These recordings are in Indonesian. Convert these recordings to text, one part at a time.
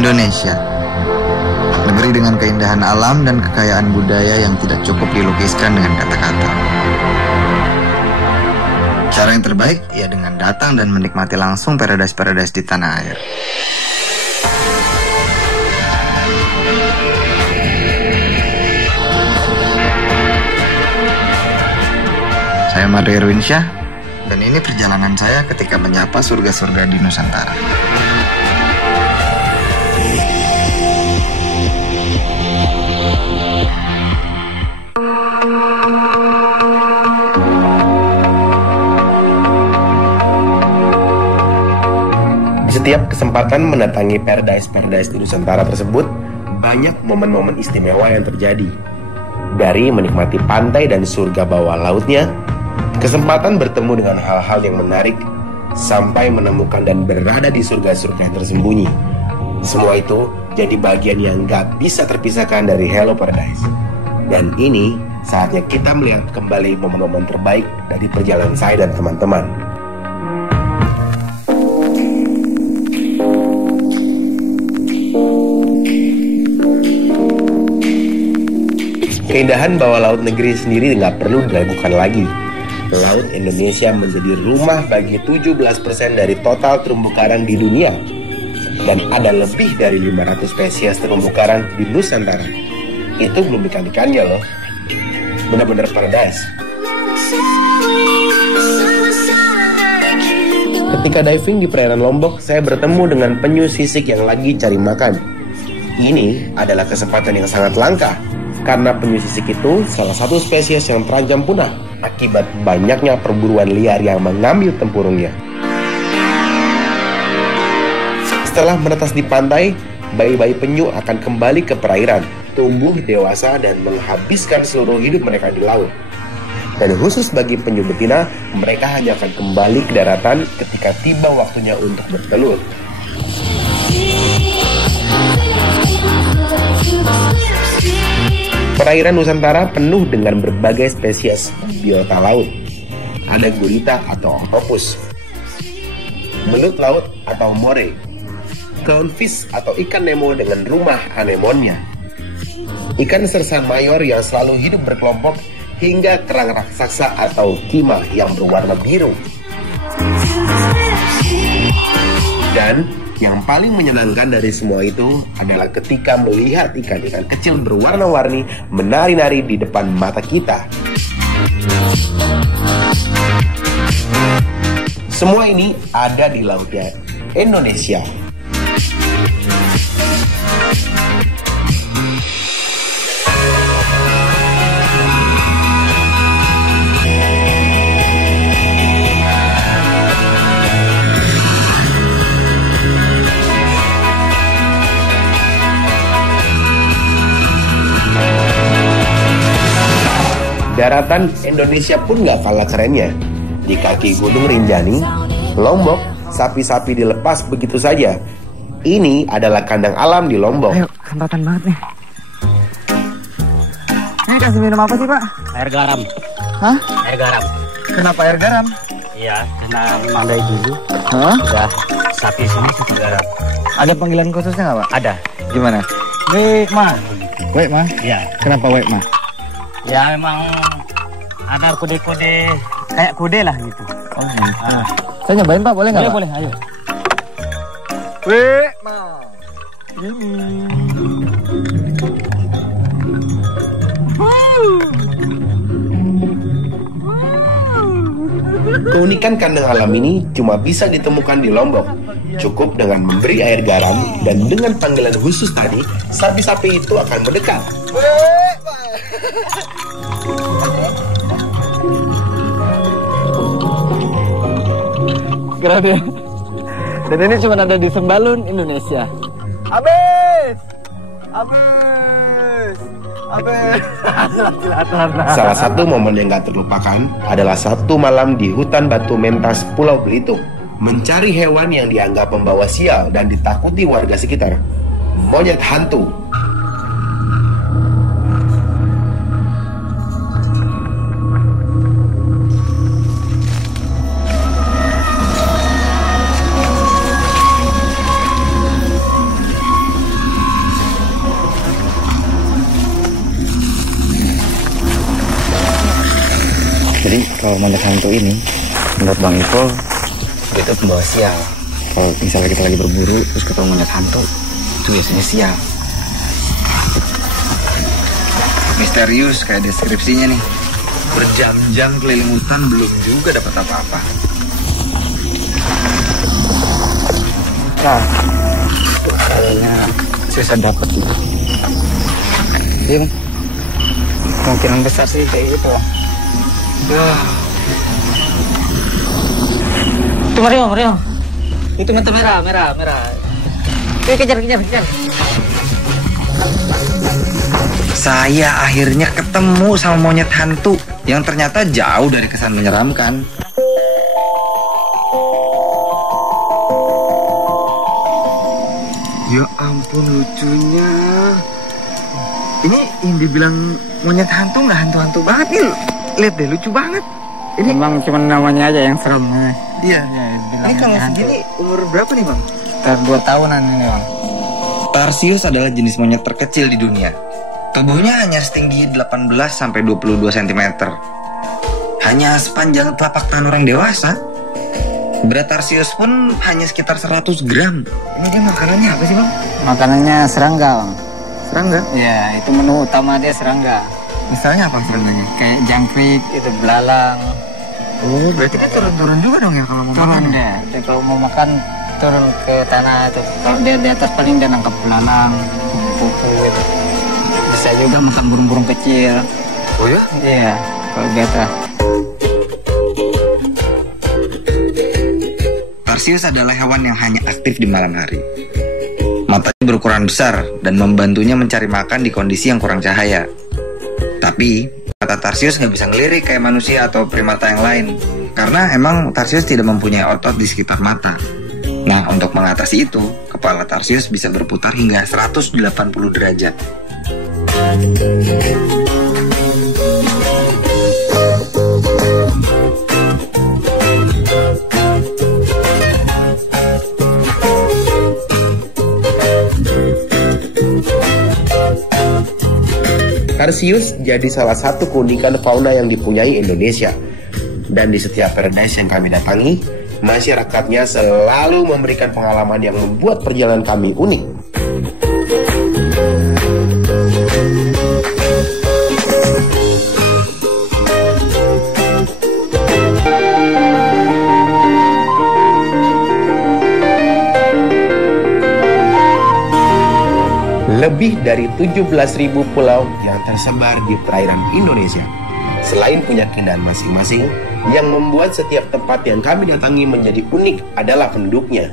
Indonesia. Negeri dengan keindahan alam dan kekayaan budaya yang tidak cukup dilukiskan dengan kata-kata. Cara yang terbaik ya dengan datang dan menikmati langsung paradise-paradise di tanah air. Saya Made Irwinsyah, dan ini perjalanan saya ketika menyapa surga-surga di Nusantara. Setiap kesempatan mendatangi paradise-paradise di Nusantara tersebut, banyak momen-momen istimewa yang terjadi. Dari menikmati pantai dan surga bawah lautnya, kesempatan bertemu dengan hal-hal yang menarik, sampai menemukan dan berada di surga-surga yang tersembunyi. Semua itu jadi bagian yang gak bisa terpisahkan dari Hello Paradise. Dan ini saatnya kita melihat kembali momen-momen terbaik dari perjalanan saya dan teman-teman. Keindahan bawah laut negeri sendiri nggak perlu diragukan lagi. Laut Indonesia menjadi rumah bagi 17% dari total terumbu karang di dunia. Dan ada lebih dari 500 spesies terumbu karang di Nusantara. Itu belum ikan-ikannya loh. Benar-benar paradise. Ketika diving di perairan Lombok, saya bertemu dengan penyu sisik yang lagi cari makan. Ini adalah kesempatan yang sangat langka, karena penyu sisik itu salah satu spesies yang terancam punah akibat banyaknya perburuan liar yang mengambil tempurungnya. Setelah menetas di pantai, bayi-bayi penyu akan kembali ke perairan, tumbuh dewasa dan menghabiskan seluruh hidup mereka di laut. Dan khusus bagi penyu betina, mereka hanya akan kembali ke daratan ketika tiba waktunya untuk bertelur. Perairan Nusantara penuh dengan berbagai spesies biota laut. Ada gurita atau octopus, belut laut atau moray, clownfish atau ikan Nemo dengan rumah anemonnya, ikan sersan mayor yang selalu hidup berkelompok, hingga kerang raksasa atau kima yang berwarna biru. Dan yang paling menyenangkan dari semua itu adalah ketika melihat ikan-ikan kecil berwarna-warni menari-nari di depan mata kita. Semua ini ada di lautnya Indonesia. Daratan Indonesia pun gak kalah kerennya. Di kaki Gunung Rinjani, Lombok, sapi-sapi dilepas begitu saja. Ini adalah kandang alam di Lombok. Ayo, kesempatan banget nih. Ini kasih minum apa sih, Pak? Air garam. Hah? Air garam. Kenapa air garam? Iya, karena memang dari dulu Hah? udah sapi semua suka garam. Ada panggilan khususnya nggak, Pak? Ada. Gimana? Wek mah. Wek, Ma? Iya. Kenapa Wek, Ma? Ya memang ada kode-kode kayak kode lah gitu. Oh, nah. Saya nyobain, Pak, boleh nggak? Boleh, boleh, ayo. Wek, Ma. Keunikan kandang alam ini cuma bisa ditemukan di Lombok. Cukup dengan memberi air garam dan dengan panggilan khusus tadi, sapi-sapi itu akan mendekat. Keren ya. Dan ini cuma ada di Sembalun, Indonesia. Abis. Salah satu momen yang gak terlupakan adalah satu malam di hutan Batu Mentas, Pulau Belitung, mencari hewan yang dianggap membawa sial dan ditakuti warga sekitar, monyet hantu. Jadi kalau monyet hantu ini, menurut Bang Ipul, itu pembawa sial. Kalau misalnya kita lagi berburu terus ketemu monyet hantu, itu biasanya sial. Misterius kayak deskripsinya nih. Berjam-jam keliling hutan belum juga dapat apa-apa. Nah, kayaknya susah dapat gitu. Iya Bang, kemungkinan besar sih kayak gitu Bang. Itu Mario. Itu mata merah. Kejar. Saya akhirnya ketemu sama monyet hantu yang ternyata jauh dari kesan menyeramkan. Ya ampun lucunya. Ini yang dibilang monyet hantu nggak hantu-hantu banget nih. Lihat deh, lucu banget. Ini Emang cuma namanya aja yang serem. iya. Ya, Ini kalau segini umur berapa nih Bang? Sekitar 2 tahunan ini Bang. Tarsius adalah jenis monyet terkecil di dunia. Tubuhnya hanya setinggi 18-22 cm. Hanya sepanjang telapak tangan orang dewasa. Berat Tarsius pun hanya sekitar 100 gram. Ini dia makanannya apa sih Bang? Makanannya serangga Bang. Serangga? Ya, itu menu utama dia serangga. Misalnya apa serangganya? Kayak jangkrik, itu belalang. Oh, berarti kan turun-turun juga dong ya kalau mau makan? Turun deh. Dia kalau mau makan turun ke tanah itu. Kalau dia di atas paling dia nangkap belalang, kupu-kupu gitu. Bisa juga makan burung-burung kecil. Oh ya? Iya, kalau di atas. Tarsius adalah hewan yang hanya aktif di malam hari. Matanya berukuran besar dan membantunya mencari makan di kondisi yang kurang cahaya. Tapi, mata Tarsius nggak bisa ngelirik kayak manusia atau primata yang lain. Karena emang Tarsius tidak mempunyai otot di sekitar mata. Nah, untuk mengatasi itu, kepala Tarsius bisa berputar hingga 180 derajat. Tarsius jadi salah satu keunikan fauna yang dipunyai Indonesia. Dan di setiap paradise yang kami datangi, masyarakatnya selalu memberikan pengalaman yang membuat perjalanan kami unik. Lebih dari 17.000 pulau yang tersebar di perairan Indonesia. Selain punya keindahan masing-masing, yang membuat setiap tempat yang kami datangi menjadi unik adalah penduduknya.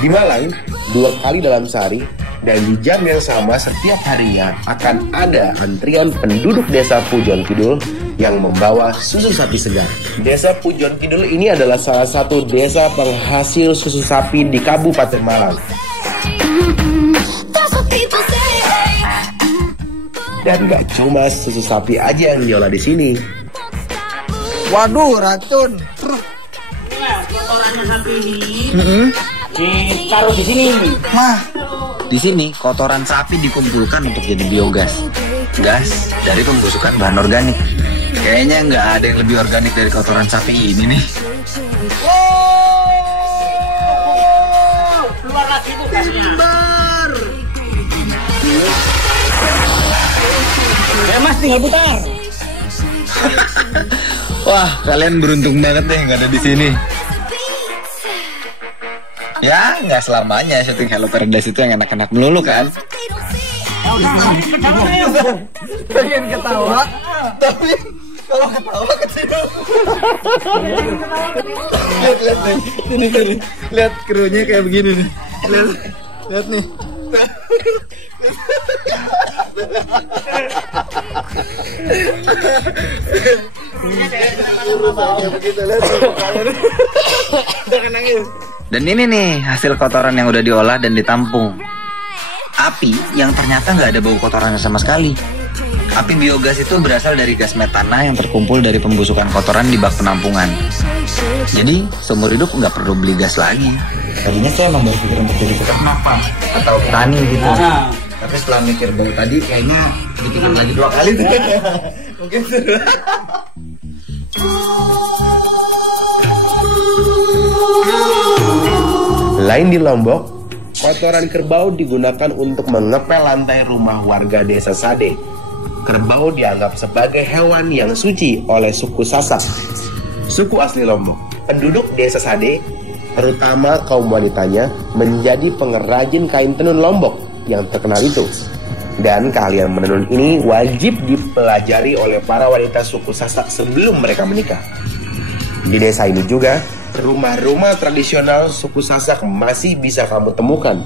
Di Malang, 2 kali dalam sehari dan di jam yang sama setiap harinya akan ada antrian penduduk desa Pujon Kidul yang membawa susu sapi segar. Desa Pujon Kidul ini adalah salah satu desa penghasil susu sapi di Kabupaten Malang. Dan gak cuma susu sapi aja yang diolah di sini. Waduh, racun. Kotorannya sapi ini ditaruh di sini. Mah, di sini kotoran sapi dikumpulkan untuk jadi biogas. Gas dari pembusukan bahan organik. Kayaknya nggak ada yang lebih organik dari kotoran sapi ini nih. Keluar lagi tuh gasnya. Ya Mas, tinggal putar. Wah, kalian beruntung banget deh nggak ada di sini. Ya, nggak selamanya syuting Hello Paradise itu yang enak-enak melulu kan. Pengen ketawa, tapi kalau ketawa kecil. Lihat nih, sini. Lihat krunya kayak begini nih. Lihat nih. Dan ini nih hasil kotoran yang udah diolah dan ditampung. Api yang ternyata nggak ada bau kotorannya sama sekali. Api biogas itu berasal dari gas metana yang terkumpul dari pembusukan kotoran di bak penampungan. Jadi, seumur hidup nggak perlu beli gas lagi. Tadinya saya emang berpikir untuk jadi peternak, Pak, atau petani gitu. Tapi setelah mikir bau tadi, kayaknya bikin lagi 2 kali tuh. Mungkin seru. Lain di Lombok, kotoran kerbau digunakan untuk mengepel lantai rumah warga desa Sade. Kerbau dianggap sebagai hewan yang suci oleh suku Sasak, suku asli Lombok. Penduduk desa Sade, terutama kaum wanitanya, menjadi pengrajin kain tenun Lombok yang terkenal itu. Dan keahlian menenun ini wajib dipelajari oleh para wanita suku Sasak sebelum mereka menikah. Di desa ini juga, rumah-rumah tradisional suku Sasak masih bisa kamu temukan.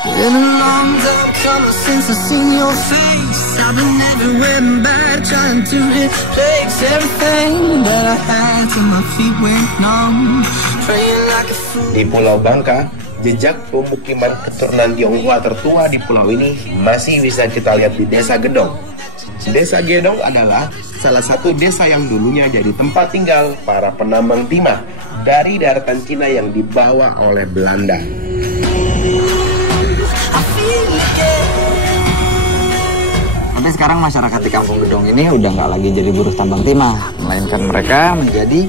Been a long time coming since I've seen your face. I've been everywhere and back trying to replace everything that I had till my feet went numb. Praying like a fool. Di Pulau Bangka, jejak pemukiman keturunan Tionghoa tertua di pulau ini masih bisa kita lihat di Desa Gedong. Desa Gedong adalah salah satu desa yang dulunya jadi tempat tinggal para penambang timah dari daratan Cina yang dibawa oleh Belanda. Tapi sekarang masyarakat di Kampung Gedong ini udah nggak lagi jadi buruh tambang timah, melainkan mereka menjadi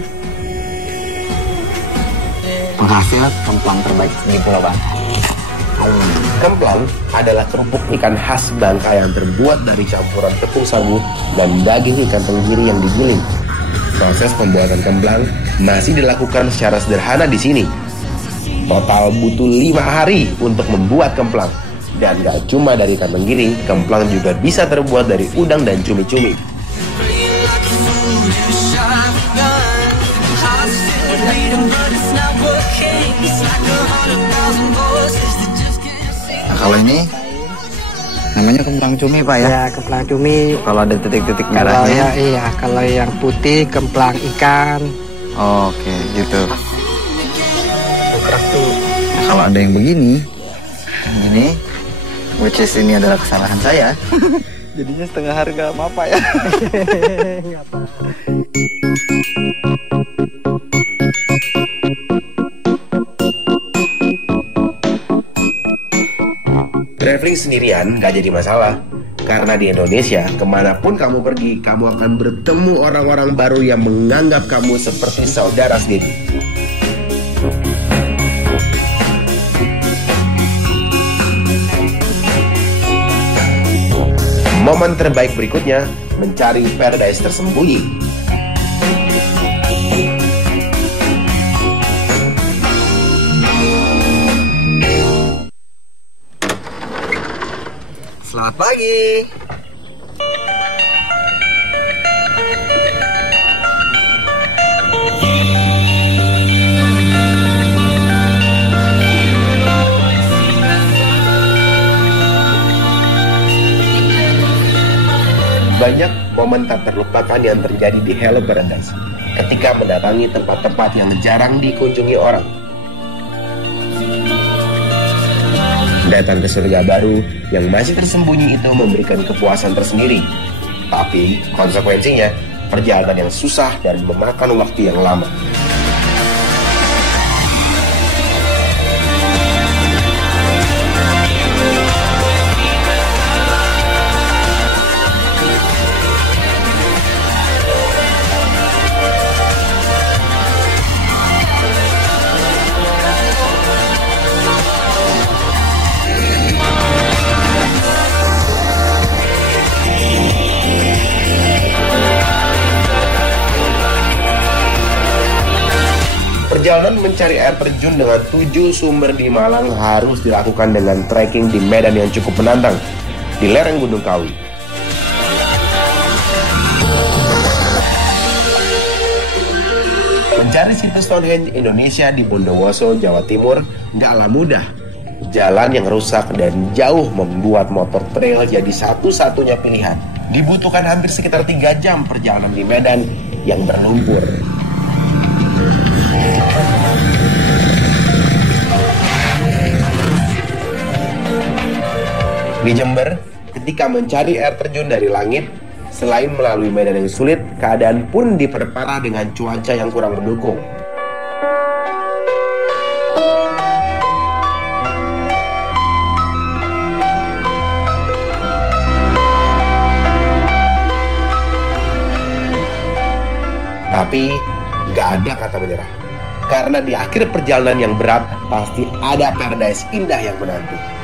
penghasil kemplang terbaik di Pulau Bangka. Kemplang adalah kerupuk ikan khas Bangka yang terbuat dari campuran tepung sagu dan daging ikan tenggiri yang digiling. Proses pembuatan kemplang masih dilakukan secara sederhana di sini. Total butuh 5 hari untuk membuat kemplang. Dan gak cuma dari ikan tenggiri, kemplang juga bisa terbuat dari udang dan cumi-cumi. Nah, kalau ini namanya kemplang cumi, Pak ya? Ya, kemplang cumi. Kalau ada titik-titik Kalau merahnya? iya, kalau yang putih kemplang ikan. Oke, gitu. Keras tuh. Nah, kalau ada yang begini, ini, which is ini adalah kesalahan saya. Jadinya setengah harga, maaf Pak ya. Traveling sendirian gak jadi masalah. Karena di Indonesia, kemanapun kamu pergi, kamu akan bertemu orang-orang baru yang menganggap kamu seperti saudara sendiri. Momen terbaik berikutnya, mencari paradise tersembunyi. Selamat pagi. Banyak momen tak terlupakan yang terjadi di Hello Paradise ketika mendatangi tempat-tempat yang jarang dikunjungi orang. Datang ke surga baru yang masih tersembunyi itu memberikan kepuasan tersendiri. Tapi konsekuensinya, perjalanan yang susah dan memakan waktu yang lama. Perjalanan mencari air terjun dengan 7 sumber di Malang harus dilakukan dengan trekking di medan yang cukup menantang di lereng Gunung Kawi. Mencari situs Stonehenge Indonesia di Bondowoso, Jawa Timur nggaklah mudah. Jalan yang rusak dan jauh membuat motor trail jadi satu-satunya pilihan. Dibutuhkan hampir sekitar 3 jam perjalanan di medan yang berlumpur. Di Jember, Ketika mencari air terjun dari langit, selain melalui medan yang sulit, keadaan pun diperparah dengan cuaca yang kurang mendukung. Tapi gak ada kata menyerah, karena di akhir perjalanan yang berat pasti ada paradise indah yang menanti.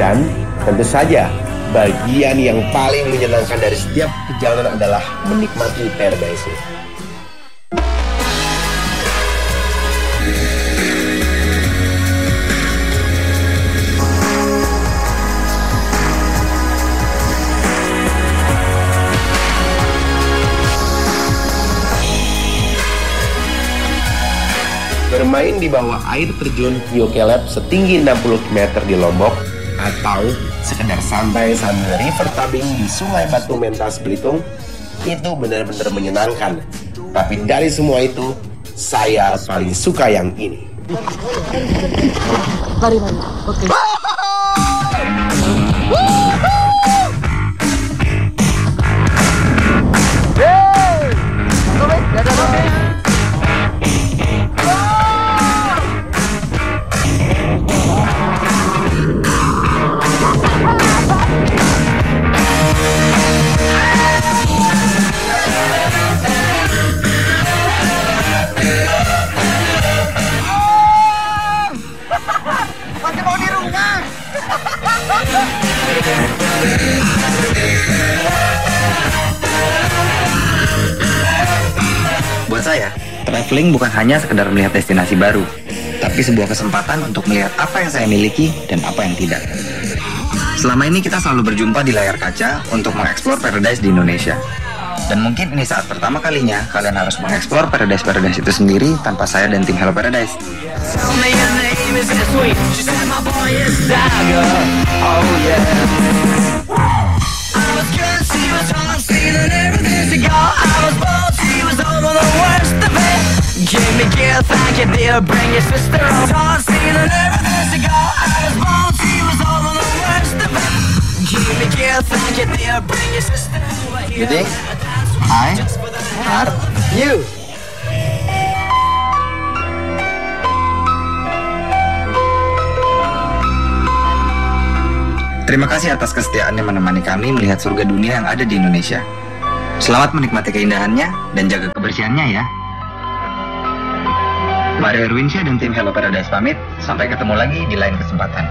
Dan tentu saja, bagian yang paling menyenangkan dari setiap perjalanan adalah menikmati paradise. Bermain di bawah air terjun Kiokelep setinggi 60 meter di Lombok, atau sekedar santai sambil river tubing di Sungai Batu Mentas Belitung, itu benar-benar menyenangkan. Tapi dari semua itu, saya paling suka yang ini. Mari. Oke. Buat saya, traveling bukan hanya sekedar melihat destinasi baru, tapi sebuah kesempatan untuk melihat apa yang saya miliki dan apa yang tidak. Selama ini kita selalu berjumpa di layar kaca untuk mengeksplor paradise di Indonesia. Dan mungkin ini saat pertama kalinya kalian harus mengeksplor paradise-paradise itu sendiri tanpa saya dan tim Hello Paradise. You think I are you? Terima kasih atas kesetiaannya menemani kami melihat surga dunia yang ada di Indonesia. Selamat menikmati keindahannya dan jaga kebersihannya ya. Mario Erwinsyah dan tim Hello Paradise pamit. Sampai ketemu lagi di lain kesempatan.